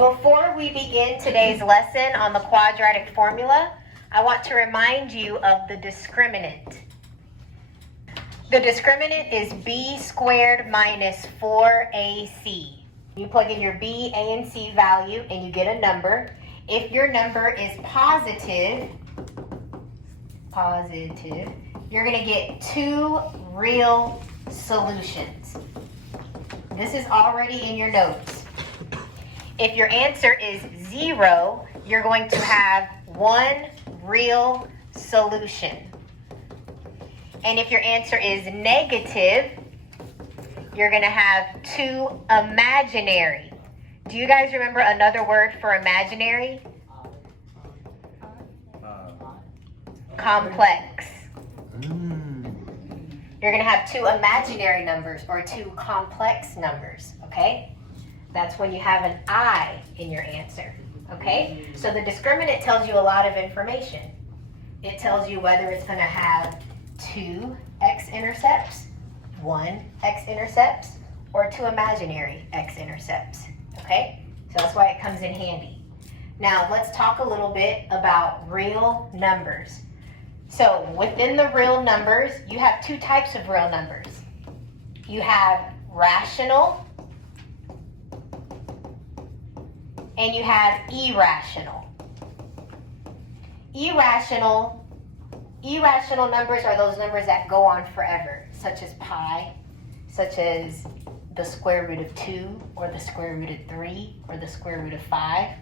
Before we begin today's lesson on the quadratic formula, I want to remind you of the discriminant. The discriminant is b squared minus 4ac. You plug in your b, a, and c value and you get a number. If your number is positive, you're going to get two real solutions. This is already in your notes. If your answer is 0, you're going to have one real solution. And if your answer is negative, you're going to have two imaginary. Do you guys remember another word for imaginary? Complex. You're going to have two imaginary numbers or two complex numbers, okay? That's when you have an I in your answer, okay? So the discriminant tells you a lot of information. It tells you whether it's going to have two x-intercepts, one x-intercepts, or two imaginary x-intercepts, okay? So that's why it comes in handy. Now let's talk a little bit about real numbers. So within the real numbers, you have two types of real numbers. You have rational and you have irrational. Irrational numbers are those numbers that go on forever, such as pi, such as the square root of 2, or the square root of 3, or the square root of 5.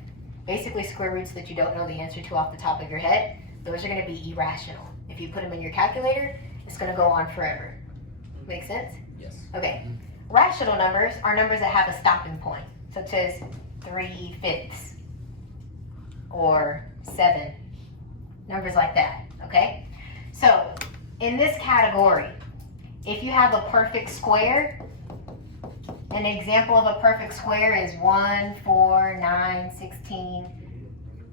Basically square roots that you don't know the answer to off the top of your head, those are going to be irrational. If you put them in your calculator, it's going to go on forever. Make sense? Yes. Okay. Rational numbers are numbers that have a stopping point, such as 3/5 or 7. Numbers like that, okay? So, in this category, if you have a perfect square, an example of a perfect square is 1, 4, 9, 16,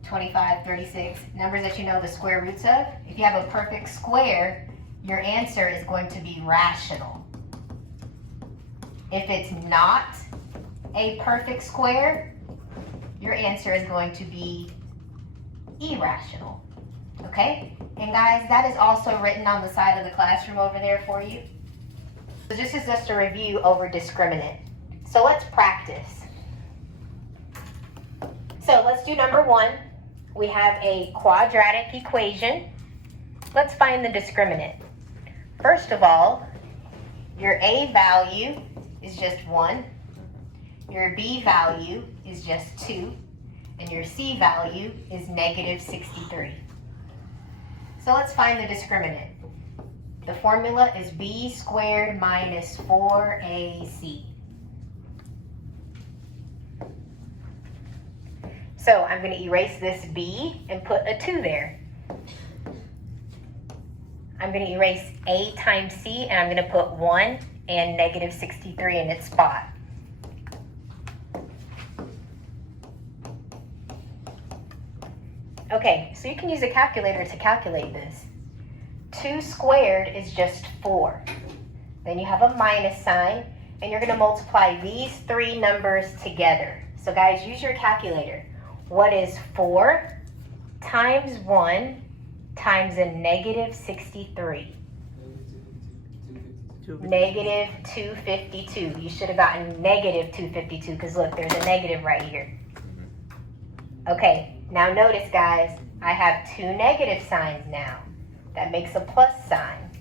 25, 36, numbers that you know the square roots of. If you have a perfect square, your answer is going to be rational. If it's not a perfect square, your answer is going to be irrational. Okay? And guys, that is also written on the side of the classroom over there for you. So this is just a review over discriminant. So let's practice. So let's do number 1. We have a quadratic equation. Let's find the discriminant. First of all, your a value is just 1. Your b value is just 2. And your c value is negative 63. So let's find the discriminant. The formula is b squared minus 4ac. So I'm going to erase this b and put a 2 there. I'm going to erase a times c and I'm going to put 1 and negative 63 in its spot. Okay, so you can use a calculator to calculate this. 2 squared is just 4. Then you have a minus sign, and you're going to multiply these three numbers together. So guys, use your calculator. What is 4 times 1 times a negative 63? Negative 252. You should have gotten negative 252 because look, there's a negative right here. Okay, now notice guys, I have two negative signs now. That makes a plus sign.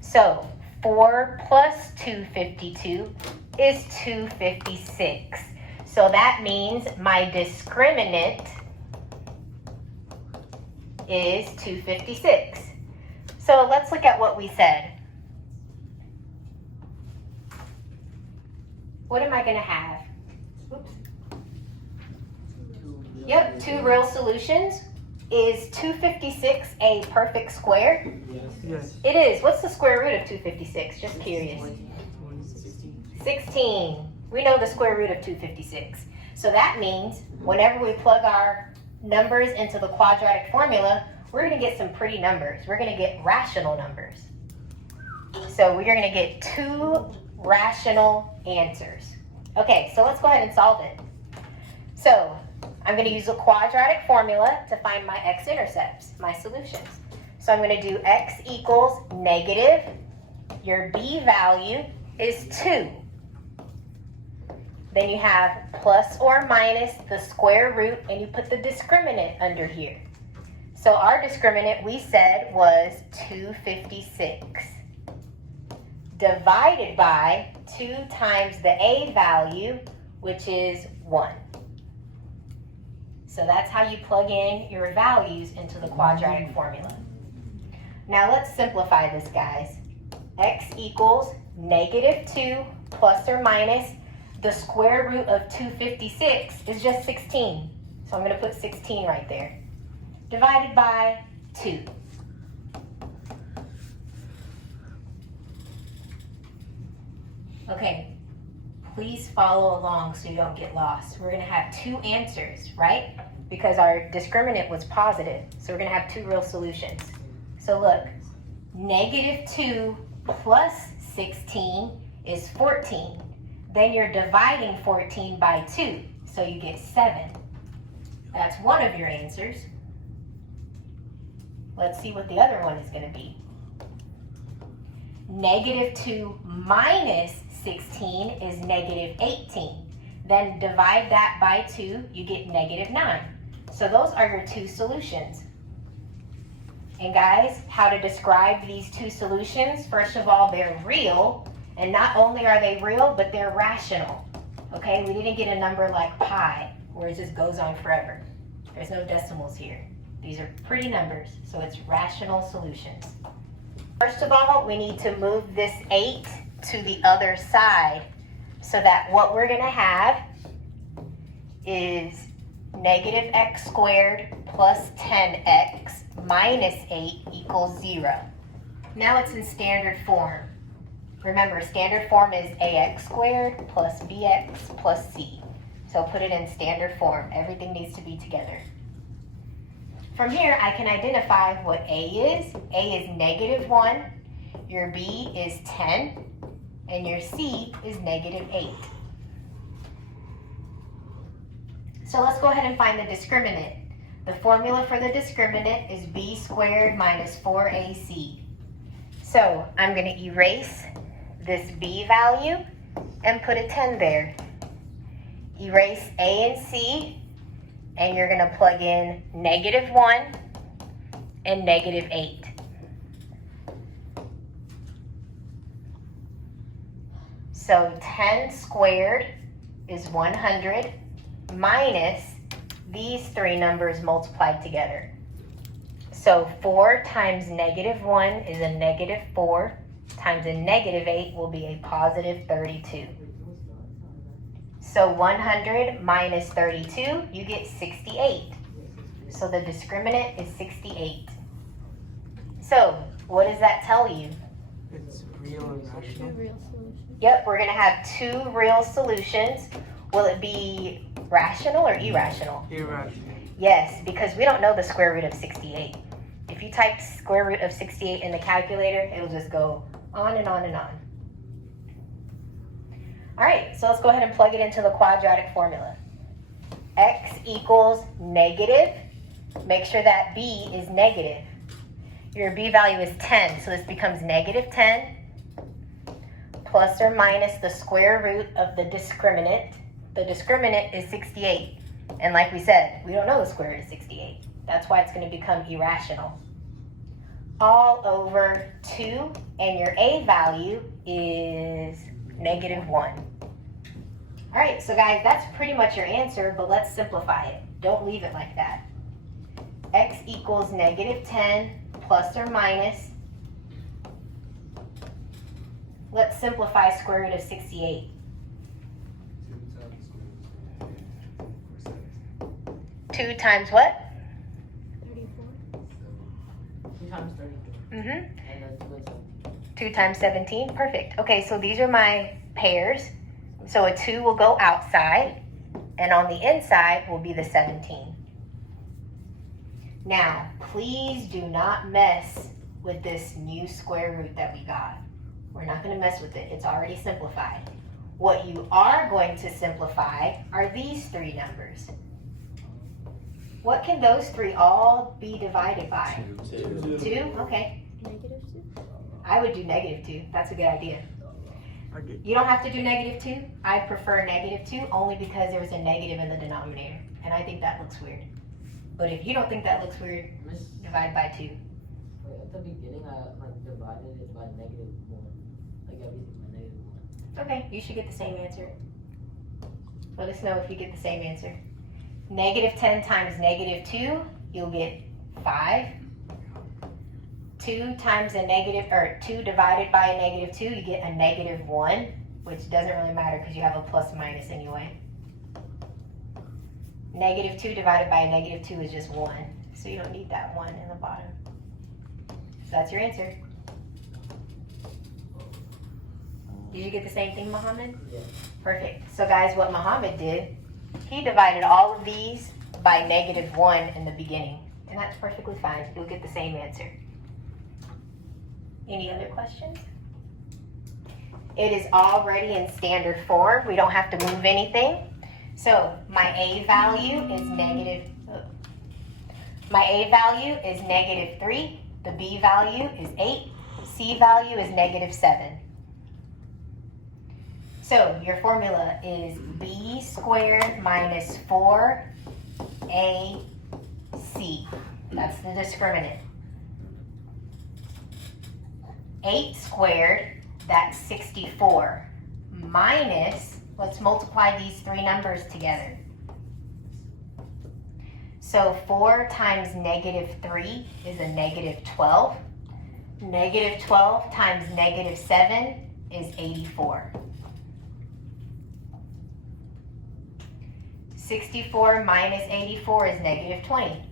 So 4 plus 252 is 256. So that means my discriminant is 256. So let's look at what we said. What am I going to have? Oops. Yep, two real solutions. Is 256 a perfect square? Yes. It is. What's the square root of 256? Just curious. 16. We know the square root of 256. So that means whenever we plug our numbers into the quadratic formula, we're going to get some pretty numbers. We're going to get rational numbers. So we're going to get two rational answers. Okay, so let's go ahead and solve it. So I'm going to use a quadratic formula to find my x-intercepts, my solutions. So I'm going to do x equals negative, your b value is 2. Then you have plus or minus the square root, and you put the discriminant under here. So our discriminant, we said, was 256 divided by 2 times the a value, which is 1. So that's how you plug in your values into the quadratic formula. Now let's simplify this, guys. X equals negative 2 plus or minus the square root of 256 is just 16. So I'm going to put 16 right there. Divided by 2. Okay, please follow along so you don't get lost. We're going to have 2 answers, right? Because our discriminant was positive. So we're going to have 2 real solutions. So look, negative 2 plus 16 is 14. Then you're dividing 14 by 2, so you get 7. That's one of your answers. Let's see what the other one is going to be. Negative 2 minus 16 is negative 18. Then divide that by 2, you get negative 9. So those are your 2 solutions. And guys, how to describe these 2 solutions? First of all, they're real. And not only are they real, but they're rational. Okay, we didn't get a number like pi, where it just goes on forever. There's no decimals here. These are pretty numbers, so it's rational solutions. First of all, we need to move this 8 to the other side, so that what we're going to have is negative x squared plus 10x minus 8 equals 0. Now it's in standard form. Remember, standard form is ax squared plus bx plus c. So put it in standard form. Everything needs to be together. From here, I can identify what a is. A is negative 1, your b is 10, and your c is negative 8. So let's go ahead and find the discriminant. The formula for the discriminant is b squared minus 4ac. So I'm going to erase this b value and put a 10 there. Erase a and c, and you're going to plug in negative 1 and negative 8. So 10 squared is 100 minus these 3 numbers multiplied together. So 4 times negative 1 is a negative 4, times a negative 8 will be a positive 32. So 100 minus 32, you get 68. So the discriminant is 68. So what does that tell you? It's real and rational. 2 real solutions. Yep, we're going to have 2 real solutions. Will it be rational or irrational? Irrational. Yes, because we don't know the square root of 68. If you type square root of 68 in the calculator, it'll just go on and on and on. All right, so let's go ahead and plug it into the quadratic formula. X equals negative. Make sure that b is negative. Your b value is 10, so this becomes negative 10 plus or minus the square root of the discriminant. The discriminant is 68. And like we said, we don't know the square root of 68. That's why it's going to become irrational. All over 2, and your a value is negative 1. All right, so guys, that's pretty much your answer, but let's simplify it. Don't leave it like that. X equals negative 10 plus or minus. Let's simplify square root of 68. 2 times what? 34. 2 times 32. Mm-hmm. And then 2 times 17. Perfect. Okay, so these are my pairs. So a 2 will go outside, and on the inside will be the 17. Now, please do not mess with this new square root that we got. We're not going to mess with it. It's already simplified. What you are going to simplify are these three numbers. What can those three all be divided by? 2. 2? Okay. -2. I would do -2. That's a good idea. Okay. You don't have to do -2. I prefer -2 only because there was a negative in the denominator. And I think that looks weird. But if you don't think that looks weird, Miss, divide by 2. wait, at the beginning I like divided it by -1. Like everything by -1. Okay, you should get the same answer. Let us know if you get the same answer. -10 times -2, you'll get 5. 2 times a negative, or 2 divided by a -2, you get a -1, which doesn't really matter because you have a plus minus anyway. -2 divided by a -2 is just 1, so you don't need that 1 in the bottom. So that's your answer. Did you get the same thing, Muhammad? Yeah. Perfect. So guys, what Muhammad did, he divided all of these by -1 in the beginning. And that's perfectly fine. You'll get the same answer. Any other questions? It is already in standard form. We don't have to move anything. So my A value is -3. The B value is 8. C value is -7. So your formula is B squared minus 4AC. That's the discriminant. 8 squared, that's 64. Minus, let's multiply these three numbers together. So 4 times -3 is a -12. -12 times -7 is 84. 64 minus 84 is -20.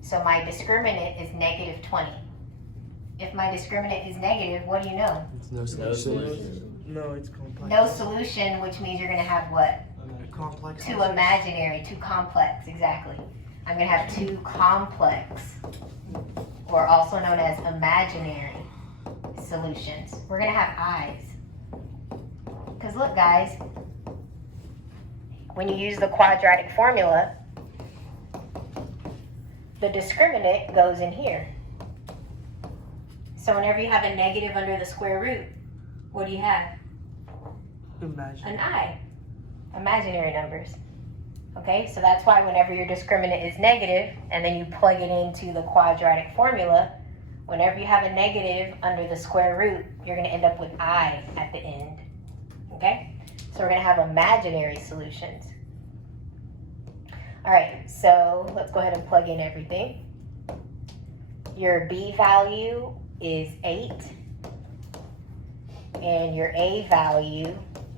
So my discriminant is -20. If my discriminant is negative, what do you know? It's no solution. No, it's complex. No solution, which means you're going to have what? Complex. Too imaginary, too complex, exactly. I'm going to have too complex, or also known as imaginary solutions. We're going to have I's. Because look, guys, when you use the quadratic formula, the discriminant goes in here. So whenever you have a negative under the square root, what do you have? Imagine. An I. Imaginary numbers. Okay, so that's why whenever your discriminant is negative and then you plug it into the quadratic formula, whenever you have a negative under the square root, you're going to end up with I at the end. Okay, so we're going to have imaginary solutions. All right, so let's go ahead and plug in everything. Your B value is 8, and your A value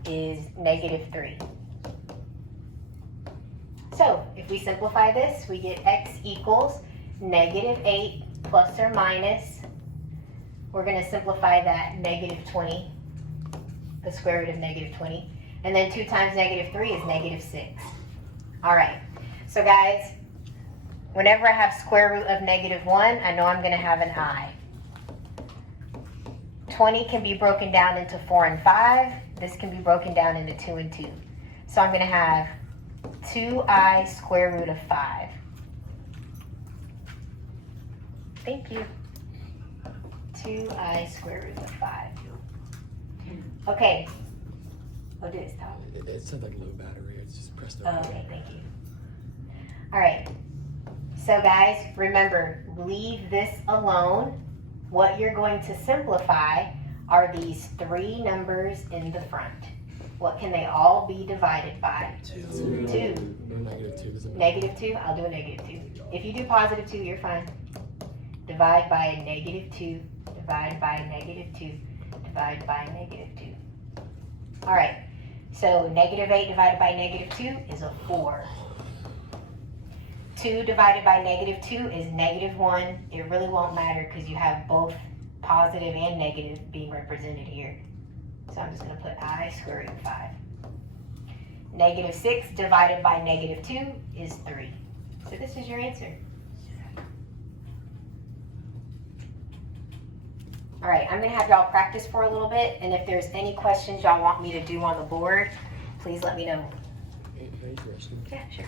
is -3. So if we simplify this, we get x equals -8 plus or minus. We're going to simplify that -20, the square root of -20. And then 2 times -3 is -6. All right. So guys, whenever I have square root of -1, I know I'm going to have an I. 20 can be broken down into 4 and 5. This can be broken down into 2 and 2. So I'm going to have 2i square root of 5. Thank you. 2i square root of 5. Okay. What did it stop? It said like low battery. It's just pressed Oh, up. okay, thank you. All right. So guys, remember, leave this alone. What you're going to simplify are these three numbers in the front. What can they all be divided by? 2. 2. Or -2 doesn't matter. -2, I'll do a -2. If you do +2, you're fine. Divide by a -2, divide by a -2, divide by a -2. All right, so -8 divided by -2 is a 4. 2 divided by -2 is -1. It really won't matter because you have both positive and negative being represented here. So I'm just going to put I square root of 5. -6 divided by -2 is 3. So this is your answer. All right, I'm gonna have y'all practice for a little bit, and if there's any questions y'all want me to do on the board, please let me know. Hey, question. Yeah, sure.